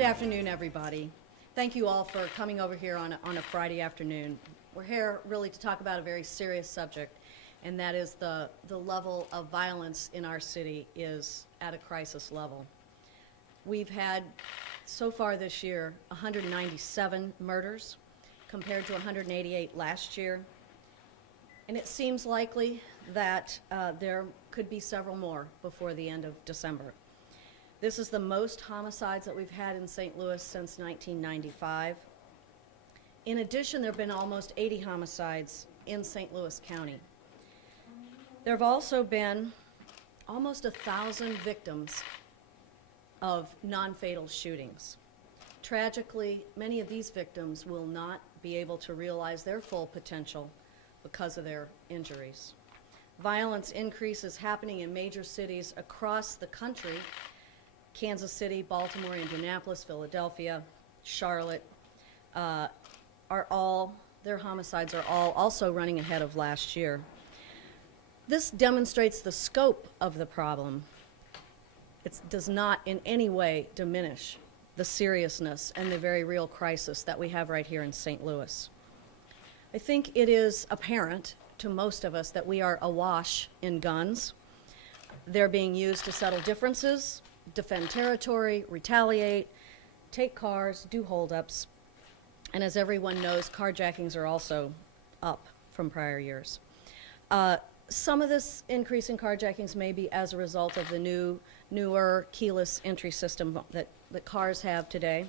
Good afternoon, everybody. Thank you all for coming over here on a Friday afternoon. We're here really to talk about a very serious subject, and that is the level of violence in our city is at a crisis level. We've had, so far this year, 197 murders compared to 188 last year. And it seems likely that there could be several more before the end of December. This is the most homicides that we've had in St. Louis since 1995. In addition, there have been almost 80 homicides in St. Louis County. There have also been almost 1,000 victims of non-fatal shootings. Tragically, many of these victims will not be able to realize their full potential because of their injuries. Violence increase is happening in major cities across the country: Kansas City, Baltimore, Indianapolis, Philadelphia, Charlotte, their homicides are all also running ahead of last year. This demonstrates the scope of the problem. It does not in any way diminish the seriousness and the very real crisis that we have right here in St. Louis. I think it is apparent to most of us that we are awash in guns. They're being used to settle differences, defend territory, retaliate, take cars, do holdups. And as everyone knows, carjackings are also up from prior years. Some of this increase in carjackings may be as a result of the newer keyless entry system that cars have today.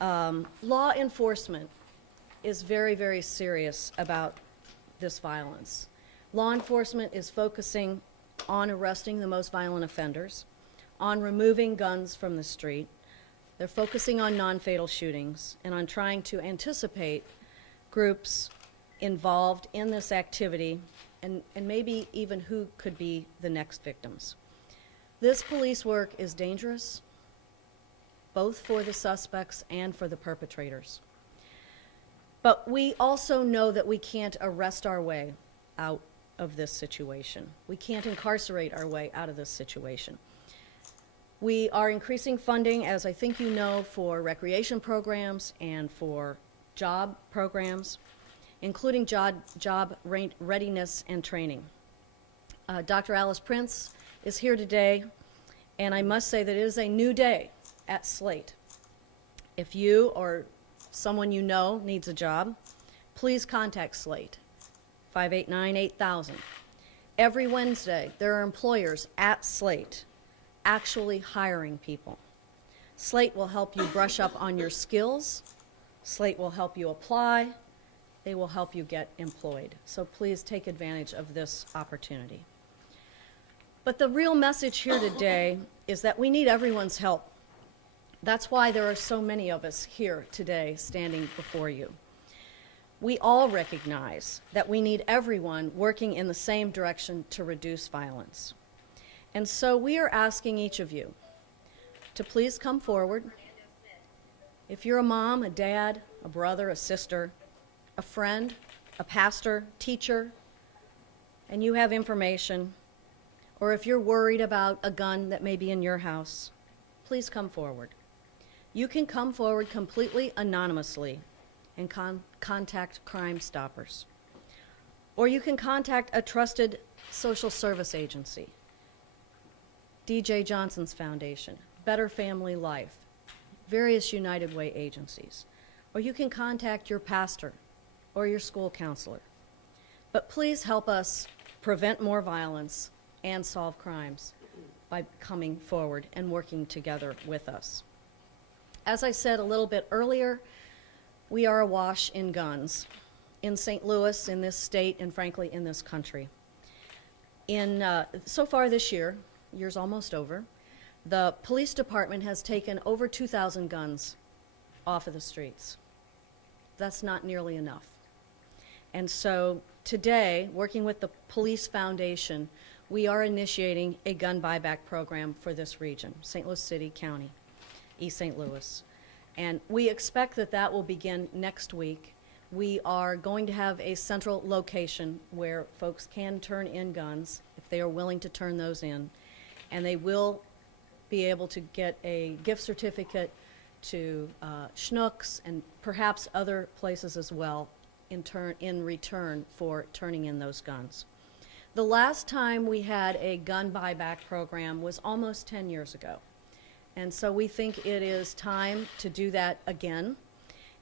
Law enforcement is very, very serious about this violence. Law enforcement is focusing on arresting the most violent offenders, on removing guns from the street. They're focusing on non-fatal shootings and on trying to anticipate groups involved in this activity and maybe even who could be the next victims. This police work is dangerous, both for the suspects and for the perpetrators. But we also know that we can't arrest our way out of this situation. We can't incarcerate our way out of this situation. We are increasing funding, as I think you know, for recreation programs and for job programs, including job readiness and training. Dr. Alice Prince is here today, and I must say that it is a new day at Slate. If you or someone you know needs a job, please contact Slate, 589-8000. Every Wednesday, there are employers at Slate actually hiring people. Slate will help you brush up on your skills. Slate will help you apply. They will help you get employed. So please take advantage of this opportunity. But the real message here today is that we need everyone's help. That's why there are so many of us here today standing before you. We all recognize that we need everyone working in the same direction to reduce violence. And so we are asking each of you to please come forward. If you're a mom, a dad, a brother, a sister, a friend, a pastor, teacher, and you have information, or if you're worried about a gun that may be in your house, please come forward. You can come forward completely anonymously and contact Crime Stoppers. Or you can contact a trusted social service agency, D.J. Johnson's Foundation, Better Family Life, various United Way agencies. Or you can contact your pastor or your school counselor. But please help us prevent more violence and solve crimes by coming forward and working together with us. As I said a little bit earlier, we are awash in guns in St. Louis, in this state, and frankly in this country. So far this year's almost over, the police department has taken over 2,000 guns off of the streets. That's not nearly enough. And so today, working with the Police Foundation, we are initiating a gun buyback program for this region, St. Louis City County, East St. Louis. And we expect that that will begin next week. We are going to have a central location where folks can turn in guns if they are willing to turn those in, and they will be able to get a gift certificate to Schnucks and perhaps other places as well in return for turning in those guns. The last time we had a gun buyback program was almost 10 years ago. And so we think it is time to do that again.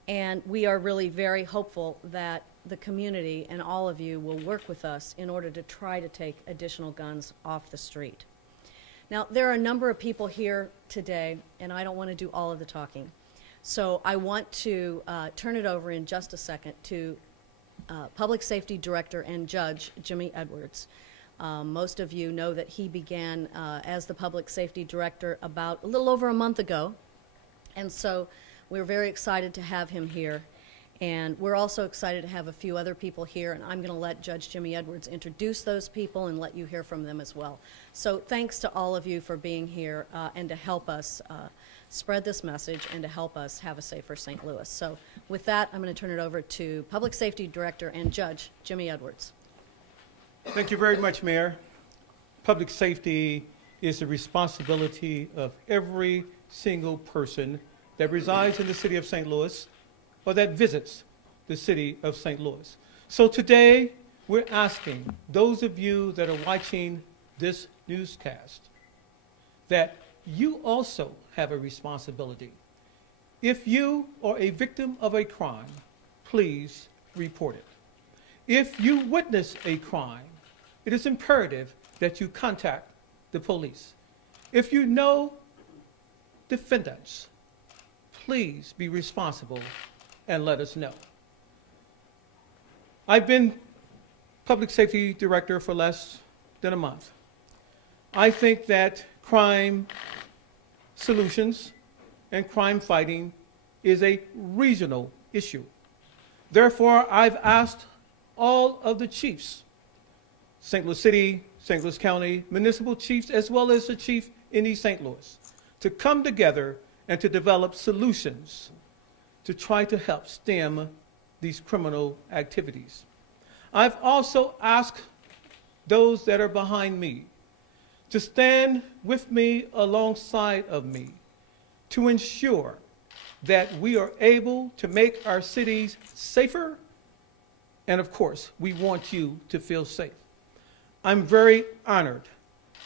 And we are really very hopeful that the community and all of you will work with us in order to try to take additional guns off the street. Now, there are a number of people here today, and I don't want to do all of the talking. So I want to turn it over in just a second to Public Safety Director and Judge Jimmy Edwards. Most of you know that he began as the Public Safety Director about a little over a month ago. And so we're very excited to have him here. And we're also excited to have a few other people here, and I'm going to let Judge Jimmy Edwards introduce those people and let you hear from them as well. So thanks to all of you for being here and to help us spread this message and to help us have a safer St. Louis. So with that, I'm going to turn it over to Public Safety Director and Judge Jimmy Edwards. Thank you very much, Mayor. Public safety is the responsibility of every single person that resides in the city of St. Louis or that visits the city of St. Louis. So today, we're asking those of you that are watching this newscast that you also have a responsibility. If you are a victim of a crime, please report it. If you witness a crime, it is imperative that you contact the police. If you know defendants, please be responsible and let us know. I've been Public Safety Director for less than a month. I think that crime solutions and crime fighting is a regional issue. Therefore, I've asked all of the chiefs, St. Louis City, St. Louis County, municipal chiefs, as well as the chief in East St. Louis, to come together and to develop solutions to try to help stem these criminal activities. I've also asked those that are behind me to stand with me alongside of me to ensure that we are able to make our cities safer, and of course, we want you to feel safe. I'm very honored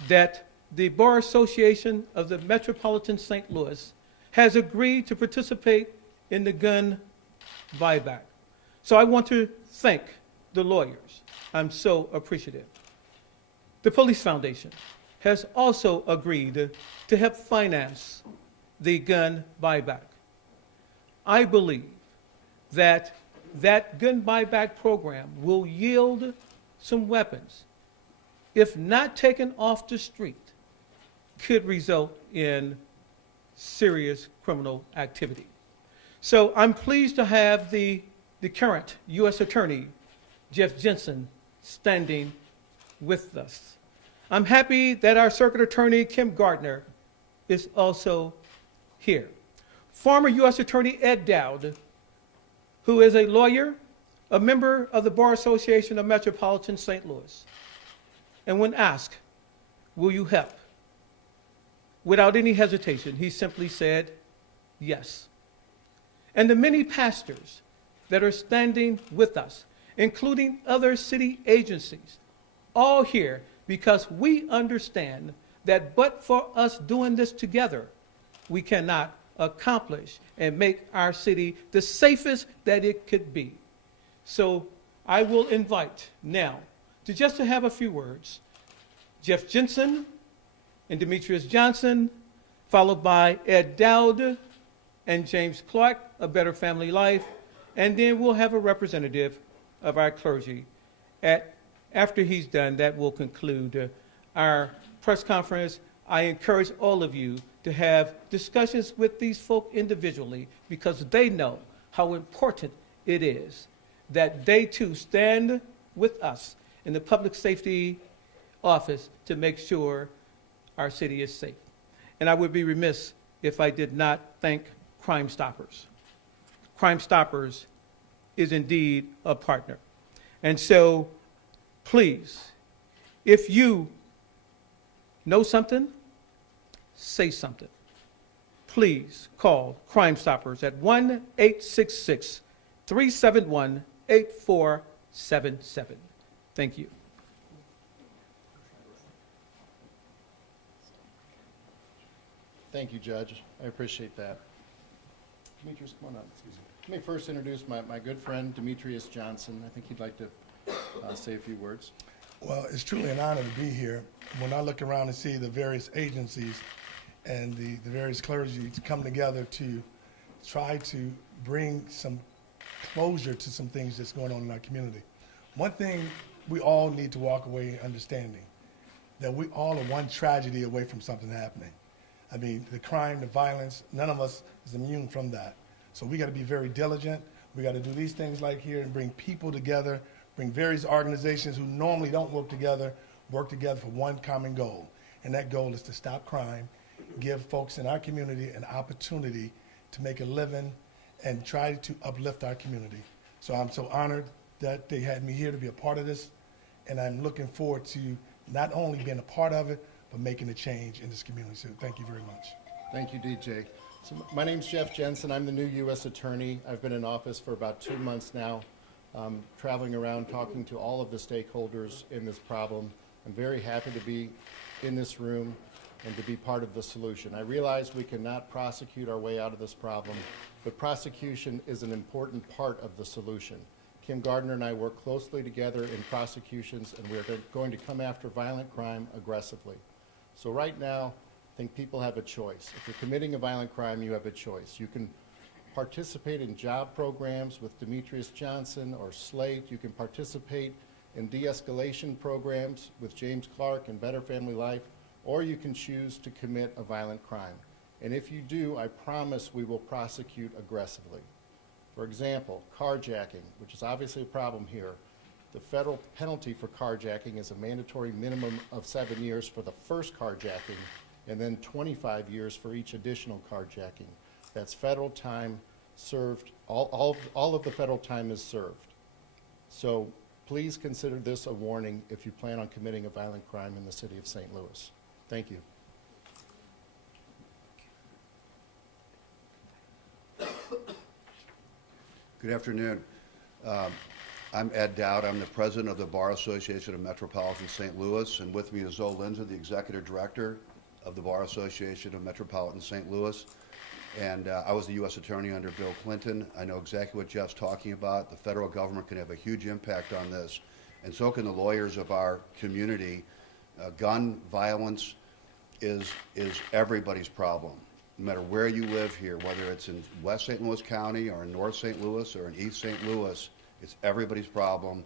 that the Bar Association of the Metropolitan St. Louis has agreed to participate in the gun buyback. So I want to thank the lawyers. I'm so appreciative. The Police Foundation has also agreed to help finance the gun buyback. I believe that that gun buyback program will yield some weapons, if not taken off the street, could result in serious criminal activity. So I'm pleased to have the current U.S. Attorney, Jeff Jensen, standing with us. I'm happy that our Circuit Attorney, Kim Gardner, is also here. Former U.S. Attorney Ed Dowd, who is a lawyer, a member of the Bar Association of Metropolitan St. Louis. And when asked, will you help? Without any hesitation, he simply said, yes. And the many pastors that are standing with us, including other city agencies, all here because we understand that but for us doing this together, we cannot accomplish and make our city the safest that it could be. So I will invite now to have a few words, Jeff Jensen and Demetrius Johnson, followed by Ed Dowd and James Clark, A Better Family Life, and then we'll have a representative of our clergy. After he's done, that will conclude our press conference. I encourage all of you to have discussions with these folk individually because they know how important it is that they too stand with us in the public safety office to make sure our city is safe. And I would be remiss if I did not thank Crime Stoppers. Crime Stoppers is indeed a partner. And so, please, if you know something, say something. please call Crime Stoppers at 1-866-371-8477. Thank you. Thank you, Judge. I appreciate that. Demetrius, come on up. Excuse me. Let me first introduce my good friend, Demetrius Johnson. I think he'd like to say a few words. Well, it's truly an honor to be here. When I look around and see the various agencies and the various clergy to come together to try to bring some closure to some things that's going on in our community. One thing we all need to walk away understanding, that we all are one tragedy away from something happening. I mean, the crime, the violence, none of us is immune from that. So we got to be very diligent. We got to do these things like here and bring people together, bring various organizations who normally don't work together for one common goal. And that goal is to stop crime, give folks in our community an opportunity to make a living and try to uplift our community. So I'm so honored that they had me here to be a part of this. And I'm looking forward to not only being a part of it, but making a change in this community. So thank you very much. Thank you, DJ. So my name's Jeff Jensen. I'm the new U.S. Attorney. I've been in office for about 2 months now, traveling around talking to all of the stakeholders in this problem. I'm very happy to be in this room and to be part of the solution. I realize we cannot prosecute our way out of this problem, but prosecution is an important part of the solution. Kim Gardner and I work closely together in prosecutions, and we're going to come after violent crime aggressively. So right now, I think people have a choice. If you're committing a violent crime, you have a choice. You can participate in job programs with Demetrius Johnson or Slate. You can participate in de-escalation programs with James Clark and Better Family Life, or you can choose to commit a violent crime. And if you do, I promise we will prosecute aggressively. For example, carjacking, which is obviously a problem here. The federal penalty for carjacking is a mandatory minimum of 7 years for the first carjacking, and then 25 years for each additional carjacking. That's federal time served. All of the federal time is served. So please consider this a warning if you plan on committing a violent crime in the city of St. Louis. Thank you. Good afternoon. I'm Ed Dowd. I'm the president of the Bar Association of Metropolitan St. Louis, and with me is Zoe Lindsay, the executive director of the Bar Association of Metropolitan St. Louis. And I was the U.S. attorney under Bill Clinton. I know exactly what Jeff's talking about. The federal government can have a huge impact on this, and so can the lawyers of our community. Gun violence is everybody's problem. No matter where you live here, whether it's in West St. Louis County or in North St. Louis or in East St. Louis, it's everybody's problem.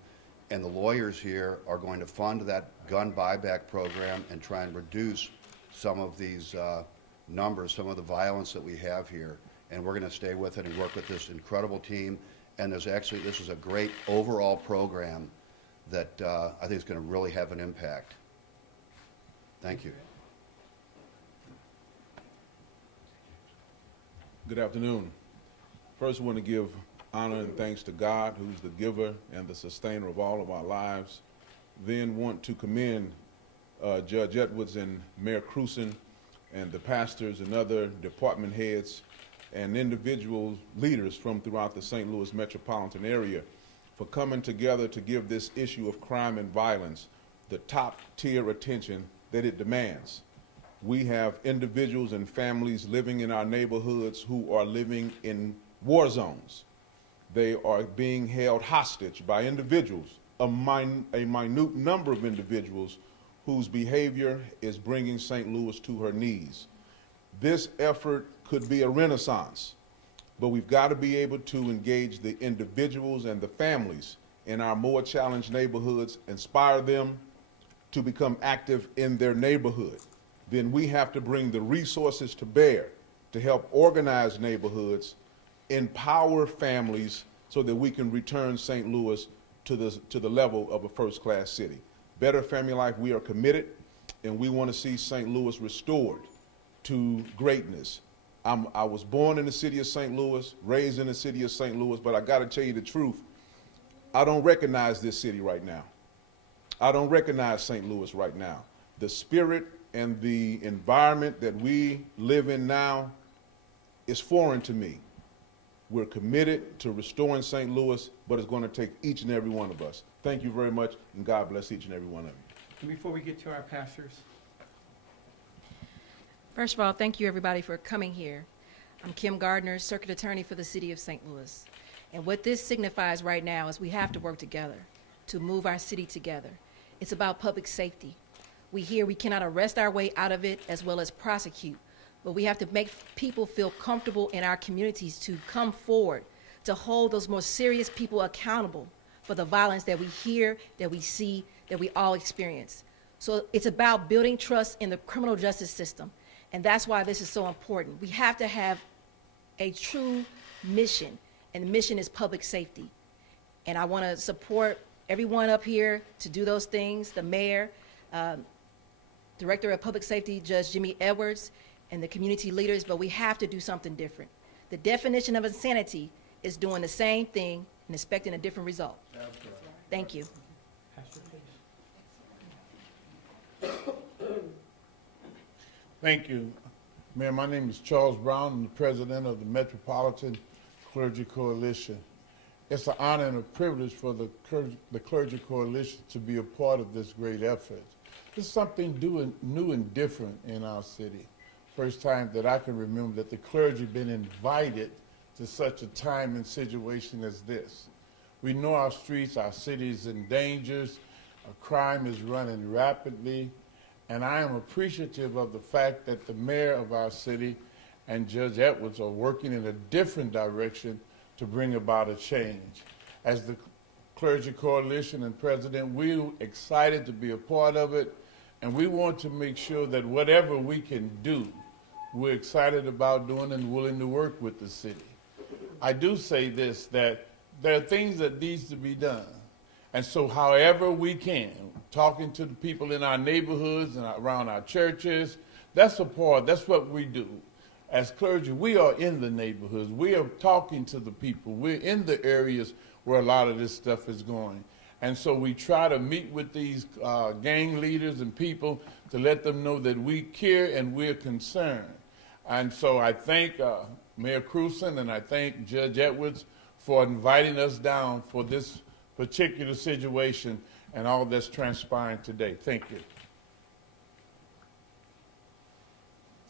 And the lawyers here are going to fund that gun buyback program and try and reduce some of these numbers, some of the violence that we have here. And we're going to stay with it and work with this incredible team. And this is a great overall program that I think is going to really have an impact. Thank you. Good afternoon. First, I want to give honor and thanks to God, who's the giver and the sustainer of all of our lives. Then want to commend Judge Edwards and Mayor Krewson and the pastors and other department heads and individual leaders from throughout the St. Louis metropolitan area for coming together to give this issue of crime and violence the top tier attention that it demands. We have individuals and families living in our neighborhoods who are living in war zones. They are being held hostage by individuals, a minute number of individuals whose behavior is bringing St. Louis to her knees. This effort could be a renaissance, but we've got to be able to engage the individuals and the families in our more challenged neighborhoods, inspire them to become active in their neighborhood. Then we have to bring the resources to bear to help organize neighborhoods, empower families so that we can return St. Louis to the level of a first-class city. Better Family Life, we are committed, and we want to see St. Louis restored to greatness. I was born in the city of St. Louis, raised in the city of St. Louis, but I got to tell you the truth. I don't recognize this city right now. I don't recognize St. Louis right now. The spirit and the environment that we live in now is foreign to me. We're committed to restoring St. Louis, but it's going to take each and every one of us. Thank you very much, and God bless each and every one of you. And before we get to our pastors, First of all, thank you everybody for coming here. I'm Kim Gardner, Circuit Attorney for the City of St. Louis. And what this signifies right now is we have to work together to move our city together. It's about public safety. We hear we cannot arrest our way out of it as well as prosecute, but we have to make people feel comfortable in our communities to come forward, to hold those more serious people accountable for the violence that we hear, that we see, that we all experience. So it's about building trust in the criminal justice system. And that's why this is so important. We have to have a true mission, and the mission is public safety. And I want to support everyone up here to do those things, the mayor, Director of Public Safety, Judge Jimmy Edwards, and the community leaders, but we have to do something different. The definition of insanity is doing the same thing and expecting a different result. Thank you. Pastor, please. Thank you. Mayor, my name is Charles Brown. I'm the president of the Metropolitan Clergy Coalition. It's an honor and a privilege for the Clergy Coalition to be a part of this great effort. This is something new and different in our city. First time that I can remember that the clergy been invited to such a time and situation as this. We know our streets, our city is in danger, crime is running rapidly, and I am appreciative of the fact that the mayor of our city and Judge Edwards are working in a different direction to bring about a change. As the Clergy Coalition and President, we're excited to be a part of it, and we want to make sure that whatever we can do, we're excited about doing and willing to work with the city. I do say this, that there are things that needs to be done. And so however we can, talking to the people in our neighborhoods and around our churches, that's a part, that's what we do. As clergy, we are in the neighborhoods. We are talking to the people. We're in the areas where a lot of this stuff is going. And so we try to meet with these gang leaders and people to let them know that we care and we're concerned. And so I thank Mayor Krewson and I thank Judge Edwards for inviting us down for this particular situation and all that's transpiring today. Thank you.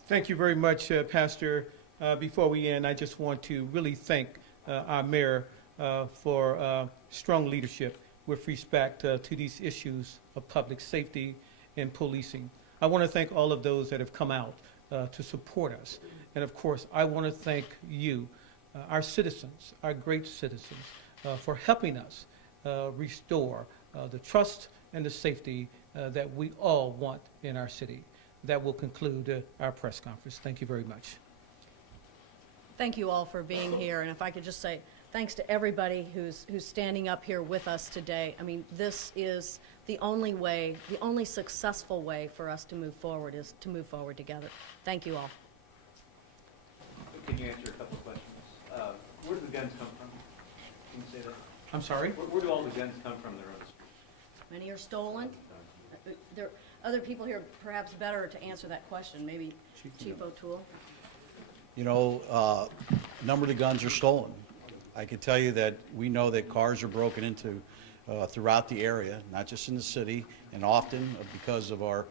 Thank you very much, Pastor. Before we end, I just want to really thank our mayor for strong leadership with respect to these issues of public safety and policing. I want to thank all of those that have come out to support us. And of course, I want to thank you, our citizens, our great citizens, for helping us restore the trust and the safety that we all want in our city. That will conclude our press conference. Thank you very much. Thank you all for being here, and if I could just say thanks to everybody who's standing up here with us today. I mean, this is the only way, the only successful way for us to move forward is to move forward together. Thank you all. Can you answer a couple of questions? Where do the guns come from? Can you say that? I'm sorry? Where do all the guns come from that are on the street? Many are stolen. There are other people here perhaps better to answer that question. Maybe Chief O'Toole. You know, a number of the guns are stolen. I can tell you that we know that cars are broken into throughout the area, not just in the city, and often because of our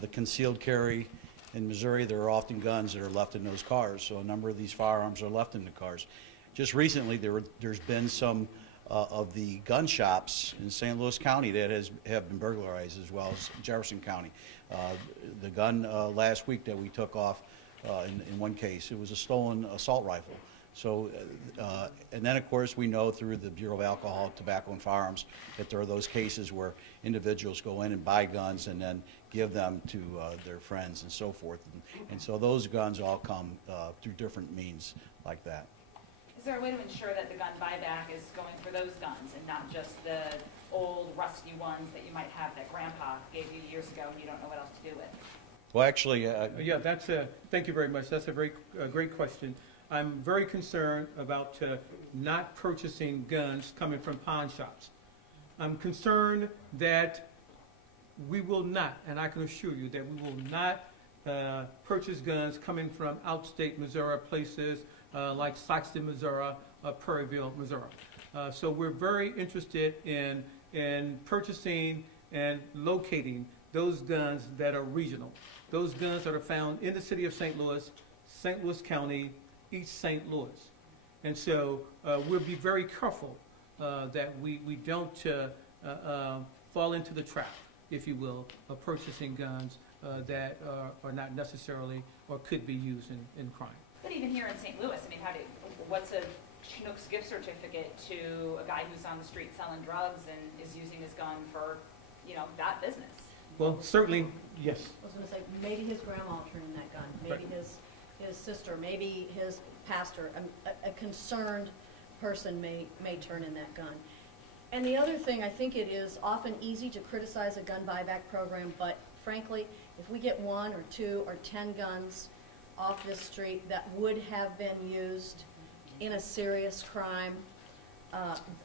the concealed carry in Missouri, there are often guns that are left in those cars. So a number of these firearms are left in the cars. Just recently, there's been some of the gun shops in St. Louis County that have been burglarized, as well as Jefferson County. The gun last week that we took off in one case, it was a stolen assault rifle. So, and then of course we know through the Bureau of Alcohol, Tobacco and Firearms that there are those cases where individuals go in and buy guns and then give them to their friends and so forth. And so those guns all come through different means like that. Is there a way to ensure that the gun buyback is going for those guns and not just the old rusty ones that you might have that grandpa gave you years ago and you don't know what else to do with? Well, actually, Yeah, that's thank you very much. That's a very great question. I'm very concerned about not purchasing guns coming from pawn shops. I'm concerned that we will not, and I can assure you that we will not purchase guns coming from outstate Missouri places like Saxton, Missouri, Prairieville, Missouri. So we're very interested in purchasing and locating those guns that are regional, those guns that are found in the city of St. Louis County, East St. Louis. And so we'll be very careful that we don't fall into the trap, if you will, of purchasing guns that are not necessarily or could be used in crime. But even here in St. Louis, I mean, what's a Chinook's gift certificate to a guy who's on the street selling drugs and is using his gun for, that business? Well, certainly, yes. I was gonna say, maybe his grandma turned that gun, maybe his sister, maybe his pastor, a concerned person may turn in that gun. And the other thing, I think it is often easy to criticize a gun buyback program, but frankly, if we get 1 or 2 or 10 guns off this street that would have been used in a serious crime,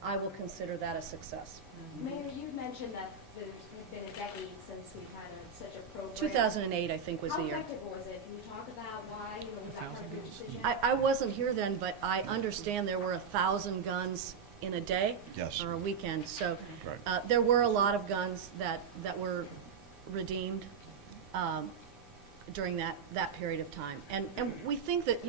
I will consider that a success. Mayor, you mentioned that there's been a decade since we've had such a program. 2008, I think, was the year. How effective was it? Can you talk about why, was that part of your decision? I wasn't here then, but I understand there were 1,000 guns in a day. Yes. Or a weekend, so Right. there were a lot of guns that were redeemed during that period of time. And we think that,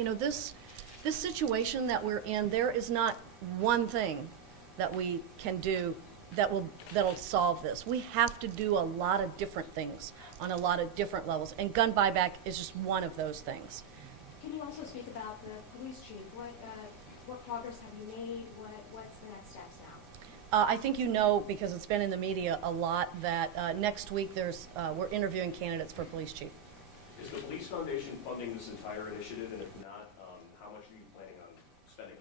this situation that we're in, there is not one thing that we can do that'll solve this. We have to do a lot of different things on a lot of different levels, and gun buyback is just one of those things. Can you also speak about the police chief? What progress have you made? What's the next steps now? I think because it's been in the media a lot, that next week we're interviewing candidates for police chief. Is the Police Foundation funding this entire initiative, and if not, how much are you planning on spending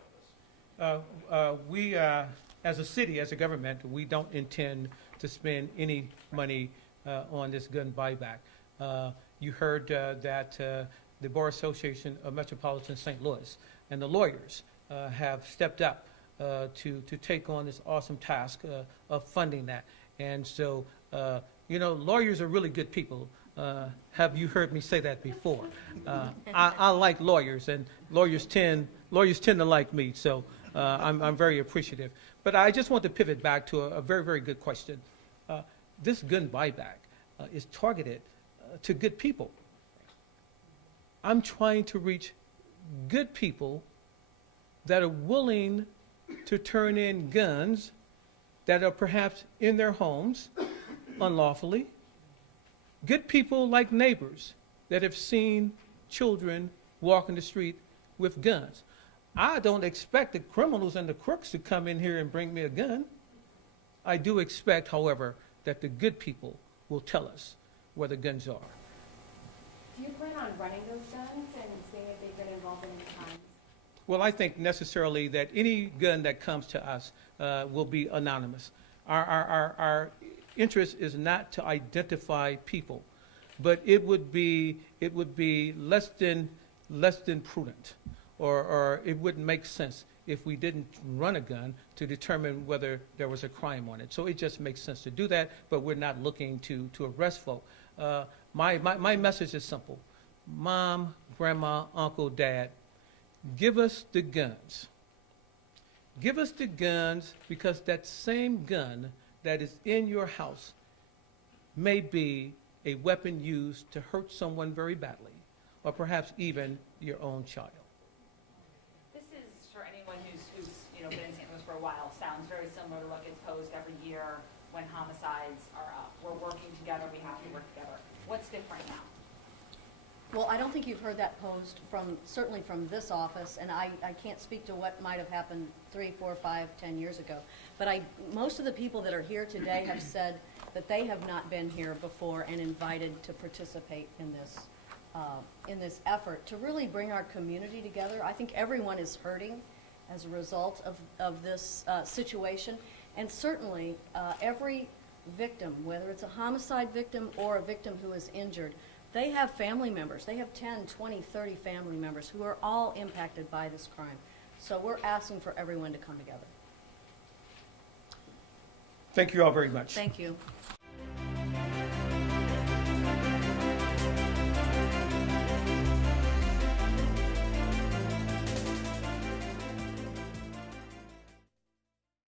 on this? We, as a city, as a government, we don't intend to spend any money on this gun buyback. You heard that the Bar Association of Metropolitan St. Louis and the lawyers have stepped up to take on this awesome task of funding that. And so, lawyers are really good people. Have you heard me say that before? I like lawyers, and lawyers tend to like me. So I'm very appreciative. But I just want to pivot back to a very, very good question. This gun buyback is targeted to good people. I'm trying to reach good people that are willing to turn in guns that are perhaps in their homes unlawfully. Good people like neighbors that have seen children walking the street with guns. I don't expect the criminals and the crooks to come in here and bring me a gun. I do expect, however, that the good people will tell us where the guns are. Do you plan on running those guns and seeing if they've been involved in any crimes? Well, I think necessarily that any gun that comes to us will be anonymous. Our interest is not to identify people, but it would be less than prudent, or it wouldn't make sense if we didn't run a gun to determine whether there was a crime on it. So it just makes sense to do that, but we're not looking to arrest folk. My message is simple. Mom, grandma, uncle, dad, give us the guns. Give us the guns, because that same gun that is in your house may be a weapon used to hurt someone very badly, or perhaps even your own child. This is, for anyone who's been in St. Louis for a while, sounds very similar to what gets posed every year when homicides are up. We're working together, we have to work together. What's different now? Well, I don't think you've heard that posed certainly from this office, and I can't speak to what might have happened 3, 4, 5, 10 years ago. But most of the people that are here today have said that they have not been here before and invited to participate in this effort to really bring our community together. I think everyone is hurting as a result of this situation, and certainly every victim, whether it's a homicide victim or a victim who is injured, they have family members. They have 10, 20, 30 family members who are all impacted by this crime. So we're asking for everyone to come together. Thank you all very much. Thank you.